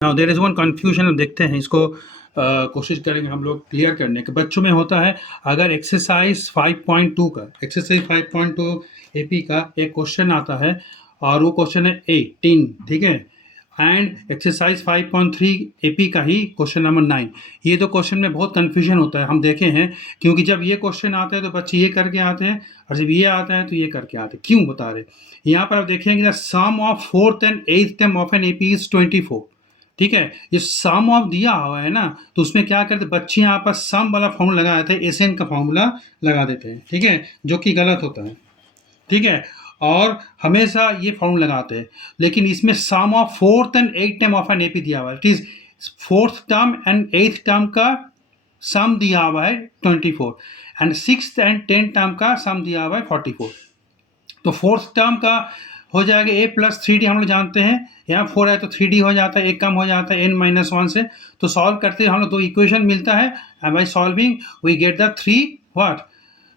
Now there is one confusion, देखते हैं इसको, कोशिश करेंगे हम लोग क्लियर करने के। बच्चों में होता है, अगर एक्सरसाइज 5.2 का, एक्सरसाइज 5.2 एपी का एक क्वेश्चन आता है और वो क्वेश्चन है 18, ठीक है, एंड एक्सरसाइज 5.3 एपी का ही क्वेश्चन नंबर 9। ये दो क्वेश्चन में बहुत कन्फ्यूजन होता है, हम देखे हैं, क्योंकि जब ये क्वेश्चन आता है तो बच्चे ये करके आते हैं, और जब ये आता है तो ये करके आते हैं। क्यों बता रहे, यहाँ पर आप देखेंगे, the sum of 4th and 8th term of an AP is 24, ठीक है। ये सम ऑफ दिया हुआ है ना, तो उसमें क्या करते बच्चे, यहाँ पर सम वाला फॉर्मूला लगा देते हैं, एसएन का फॉर्मूला लगा देते हैं, ठीक है, जो कि गलत होता है, ठीक है। और हमेशा ये फॉर्मूला लगाते हैं, लेकिन इसमें sum of 4th and 8th term of an AP दिया हुआ है, it is 4th term and 8th term का सम दिया हुआ है 24, and 6th and 10th term का सम दिया हुआ है 44। तो 4th टर्म का हो जाएगा a प्लस 3d, हम लोग जानते हैं, यहाँ 4 है तो 3d हो जाता है, एक कम हो जाता है n-1 से। तो सॉल्व करते हैं हम लोग, दो इक्वेशन मिलता है, and by solving we get the 3 what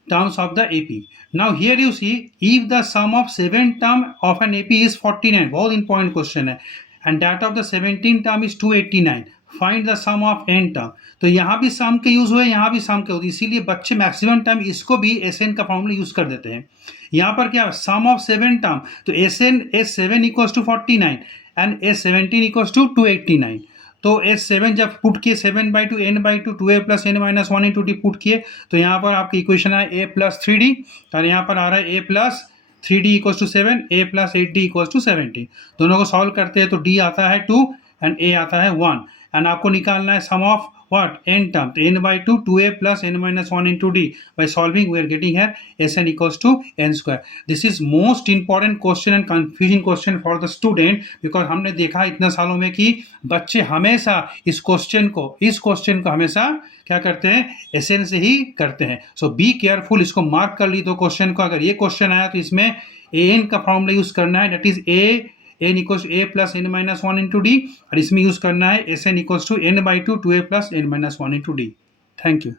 terms of the AP. Now here you see, if the sum of 7 term of an AP is 49, बहुत important question है, and that of the 17 term is 289, find the sum of n term। तो यहाँ भी सम के use हुए, यहाँ भी सम के होते, इसीलिए बच्चे मैक्सिमम टाइम इसको भी एसएन का फॉर्मूला यूज कर देते हैं। यहाँ पर क्या सम ऑफ 7 टर्म, तो S n S7 equals to 49 and S17 equals to 289। तो S7 जब पुट किए 7/2 n/2 2a plus n-1 into D put किए, तो यहाँ पर आपकी इक्वेशन है a प्लस 3d, और यहाँ पर आ रहा है a plus 3d equals to 7, a plus 8d equals to 70। दोनों को सॉल्व करते हैं तो d आता है 2 एंड a आता है 1, एंड आपको निकालना है सम ऑफ what n term, तो n/2 2a plus n-1 into d, by solving we are getting here Sn equals to n square। This is most important question and confusing question for the student, because हमने देखा इतना सालों में कि बच्चे हमेशा इस क्वेश्चन को हमेशा क्या करते हैं, Sn से ही करते हैं। सो बी केयरफुल, इसको मार्क कर ली दो क्वेश्चन को। अगर ये क्वेश्चन आया तो इसमें an का फॉर्मूला यूज करना है, that is n equals a plus n-1 into d, और इसमें यूज करना है Sn equals to n/2 2a plus n-1 into d. Thank you.